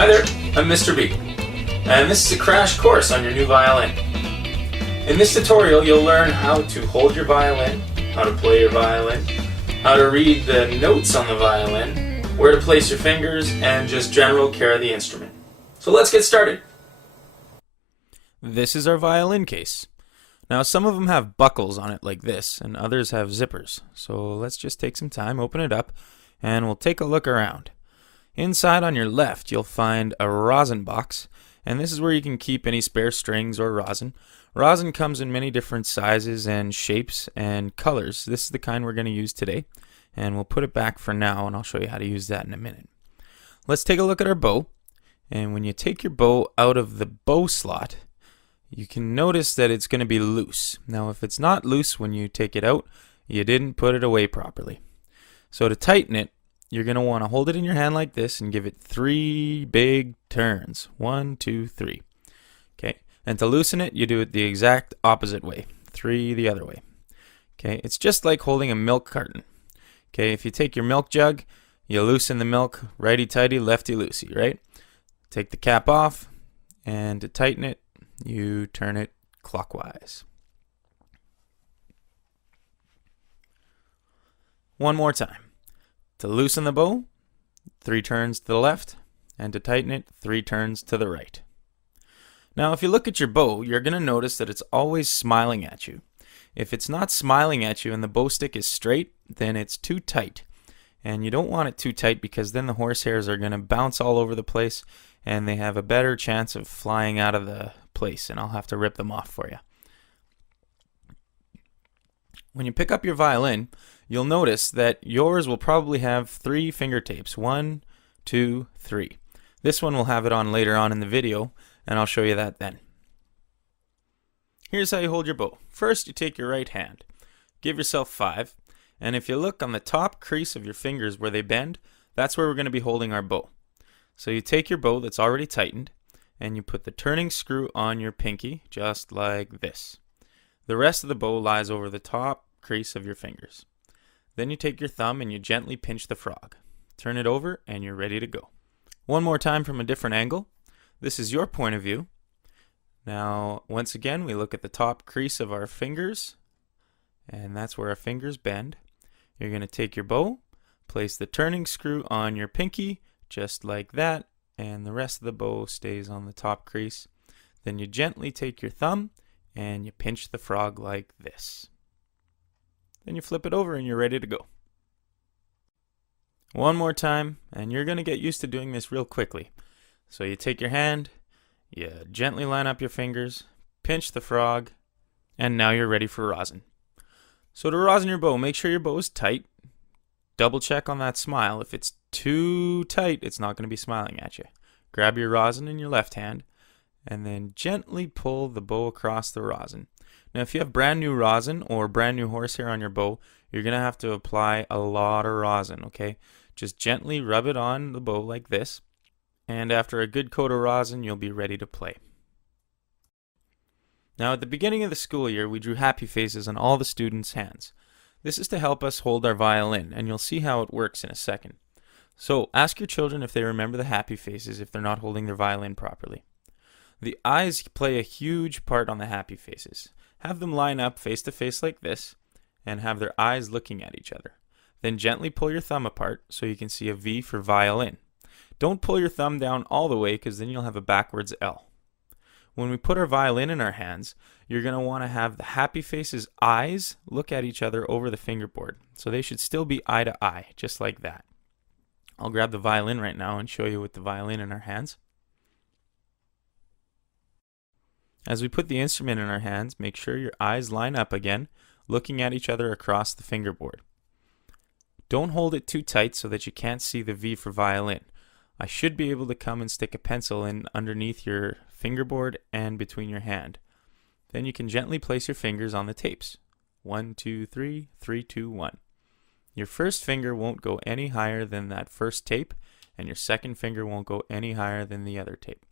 Hi there, I'm Mr. B, and this is a crash course on your new violin. In this tutorial, you'll learn how to hold your violin, how to play your violin, how to read the notes on the violin, where to place your fingers, and just general care of the instrument. So let's get started. This is our violin case. Now some of them have buckles on it like this, and others have zippers. So let's just take some time, open it up, and we'll take a look around. Inside on your left, you'll find a rosin box, and this is where you can keep any spare strings or rosin. Rosin comes in many different sizes and shapes and colors. This is the kind we're going to use today, and we'll put it back for now, and I'll show you how to use that in a minute. Let's take a look at our bow, and when you take your bow out of the bow slot, you can notice that it's going to be loose. Now if it's not loose when you take it out, you didn't put it away properly. So to tighten it, you're going to want to hold it in your hand like this and give it 3 big turns. 1, 2, 3. Okay, and to loosen it, you do it the exact opposite way. 3 the other way. Okay, it's just like holding a milk carton. Okay, if you take your milk jug, you loosen the milk righty-tighty, lefty-loosey, right? Take the cap off, and to tighten it, you turn it clockwise. One more time. To loosen the bow, 3 turns to the left, and to tighten it, 3 turns to the right. Now if you look at your bow, you're going to notice that it's always smiling at you. If it's not smiling at you and the bow stick is straight, then it's too tight. And you don't want it too tight because then the horsehairs are going to bounce all over the place and they have a better chance of flying out of the place, and I'll have to rip them off for you. When you pick up your violin, you'll notice that yours will probably have 3 finger tapes. 1, 2, 3. This one will have it on later on in the video, and I'll show you that then. Here's how you hold your bow. First, you take your right hand. Give yourself 5, and if you look on the top crease of your fingers where they bend, that's where we're going to be holding our bow. So you take your bow that's already tightened, and you put the turning screw on your pinky, just like this. The rest of the bow lies over the top crease of your fingers. Then you take your thumb and you gently pinch the frog. Turn it over and you're ready to go. One more time from a different angle. This is your point of view. Now, once again, we look at the top crease of our fingers, and that's where our fingers bend. You're going to take your bow, place the turning screw on your pinky, just like that, and the rest of the bow stays on the top crease. Then you gently take your thumb and you pinch the frog like this. Then you flip it over and you're ready to go. One more time, and you're going to get used to doing this real quickly. So you take your hand, you gently line up your fingers, pinch the frog, and now you're ready for rosin. So to rosin your bow, make sure your bow is tight. Double check on that smile. If it's too tight, it's not going to be smiling at you. Grab your rosin in your left hand and then gently pull the bow across the rosin. Now if you have brand new rosin or brand new horsehair on your bow, you're going to have to apply a lot of rosin, okay? Just gently rub it on the bow like this, and after a good coat of rosin, you'll be ready to play. Now at the beginning of the school year, we drew happy faces on all the students' hands. This is to help us hold our violin, and you'll see how it works in a second. So ask your children if they remember the happy faces if they're not holding their violin properly. The eyes play a huge part on the happy faces. Have them line up face to face like this, and have their eyes looking at each other. Then gently pull your thumb apart so you can see a V for violin. Don't pull your thumb down all the way because then you'll have a backwards L. When we put our violin in our hands, you're going to want to have the happy face's eyes look at each other over the fingerboard. So they should still be eye to eye, just like that. I'll grab the violin right now and show you with the violin in our hands. As we put the instrument in our hands, make sure your eyes line up again, looking at each other across the fingerboard. Don't hold it too tight so that you can't see the V for violin. I should be able to come and stick a pencil in underneath your fingerboard and between your hand. Then you can gently place your fingers on the tapes. 1, 2, 3, 3, 2, 1. Your first finger won't go any higher than that first tape, and your second finger won't go any higher than the other tape.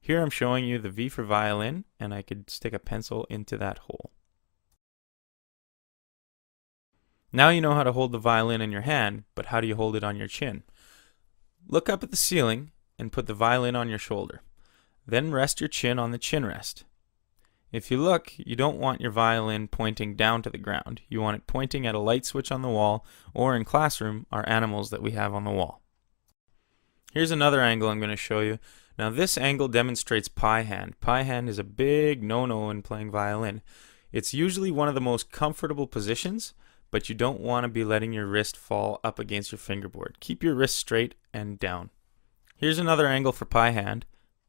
Here I'm showing you the V for violin, and I could stick a pencil into that hole. Now you know how to hold the violin in your hand, but how do you hold it on your chin? Look up at the ceiling and put the violin on your shoulder. Then rest your chin on the chin rest. If you look, you don't want your violin pointing down to the ground. You want it pointing at a light switch on the wall, or in classroom, our animals that we have on the wall. Here's another angle I'm going to show you. Now this angle demonstrates pie hand. Pie hand is a big no-no in playing violin. It's usually one of the most comfortable positions, but you don't want to be letting your wrist fall up against your fingerboard. Keep your wrist straight and down. Here's another angle for pie hand.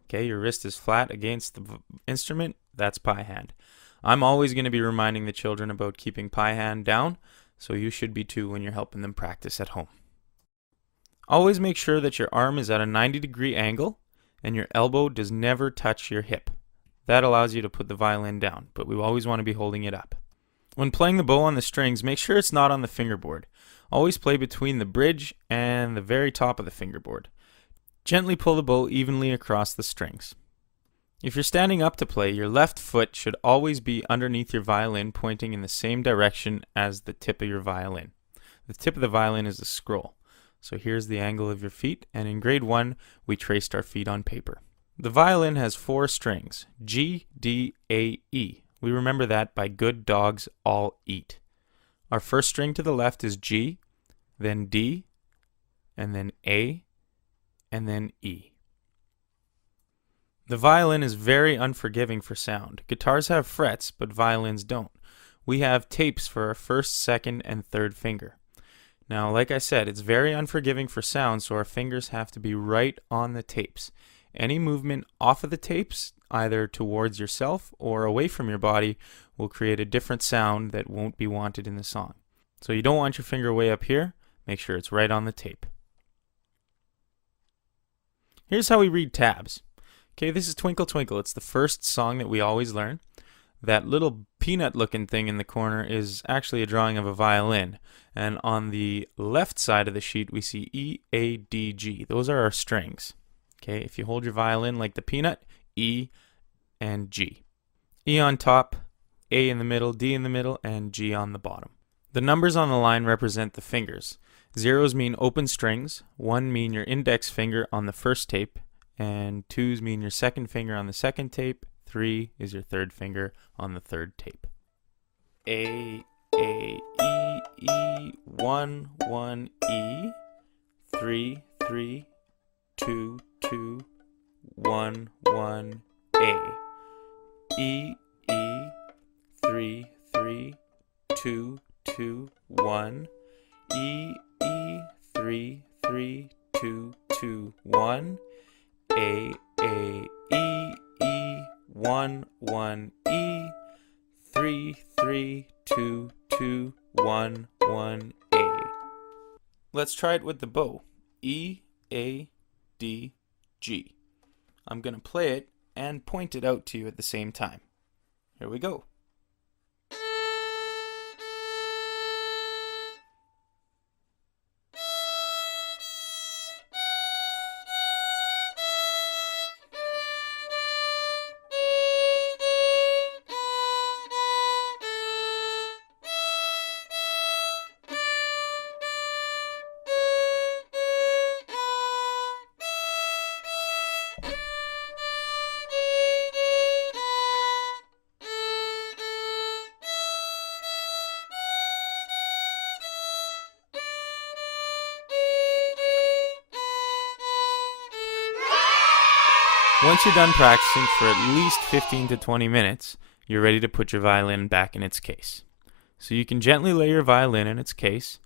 Okay, your wrist is flat against the instrument. That's pie hand. I'm always going to be reminding the children about keeping pie hand down, so you should be too when you're helping them practice at home. Always make sure that your arm is at a 90-degree angle and your elbow does never touch your hip. That allows you to put the violin down, but we always want to be holding it up. When playing the bow on the strings, make sure it's not on the fingerboard. Always play between the bridge and the very top of the fingerboard. Gently pull the bow evenly across the strings. If you're standing up to play, your left foot should always be underneath your violin, pointing in the same direction as the tip of your violin. The tip of the violin is the scroll. So here's the angle of your feet, and in grade 1, we traced our feet on paper. The violin has 4 strings, G, D, A, E. We remember that by good dogs all eat. Our first string to the left is G, then D, and then A, and then E. The violin is very unforgiving for sound. Guitars have frets, but violins don't. We have tapes for our first, second, and third finger. Now, like I said, it's very unforgiving for sound, so our fingers have to be right on the tapes. Any movement off of the tapes, either towards yourself or away from your body, will create a different sound that won't be wanted in the song. So you don't want your finger way up here. Make sure it's right on the tape. Here's how we read tabs. Okay, this is Twinkle Twinkle. It's the first song that we always learn. That little peanut-looking thing in the corner is actually a drawing of a violin. And on the left side of the sheet, we see E, A, D, G. Those are our strings. Okay, if you hold your violin like the peanut, E and G. E on top, A in the middle, D in the middle, and G on the bottom. The numbers on the line represent the fingers. Zeros mean open strings, 1 mean your index finger on the first tape, and 2s mean your second finger on the second tape, 3 is your third finger on the third tape. A, E, 1, 1, E, 3, 3, 2, 2, 1, 1, A. E, 3, 3, 2, 2, 1. E, 3, 3, 2, 2, 1. A, E, 1, 1, E. 3, 3, 2, 2, 1, 1, A. Let's try it with the bow. E, A, D, G. I'm going to play it and point it out to you at the same time. Here we go. Once you're done practicing for at least 15 to 20 minutes, you're ready to put your violin back in its case. So you can gently lay your violin in its case,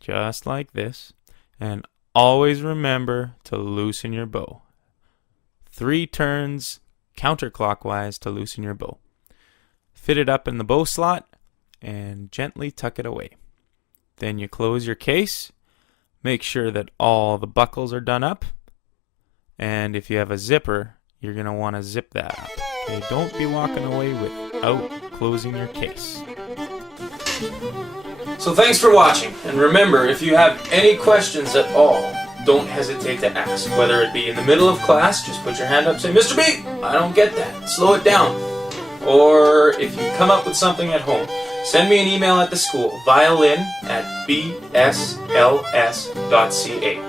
just like this, and always remember to loosen your bow. 3 turns counterclockwise to loosen your bow. Fit it up in the bow slot and gently tuck it away. Then you close your case, make sure that all the buckles are done up, and if you have a zipper, you're going to want to zip that up. Okay, don't be walking away without closing your case. So thanks for watching, and remember, if you have any questions at all, don't hesitate to ask. Whether it be in the middle of class, just put your hand up and say, Mr. B, I don't get that. Slow it down. Or if you come up with something at home, send me an email at the school, violin@bsls.ca.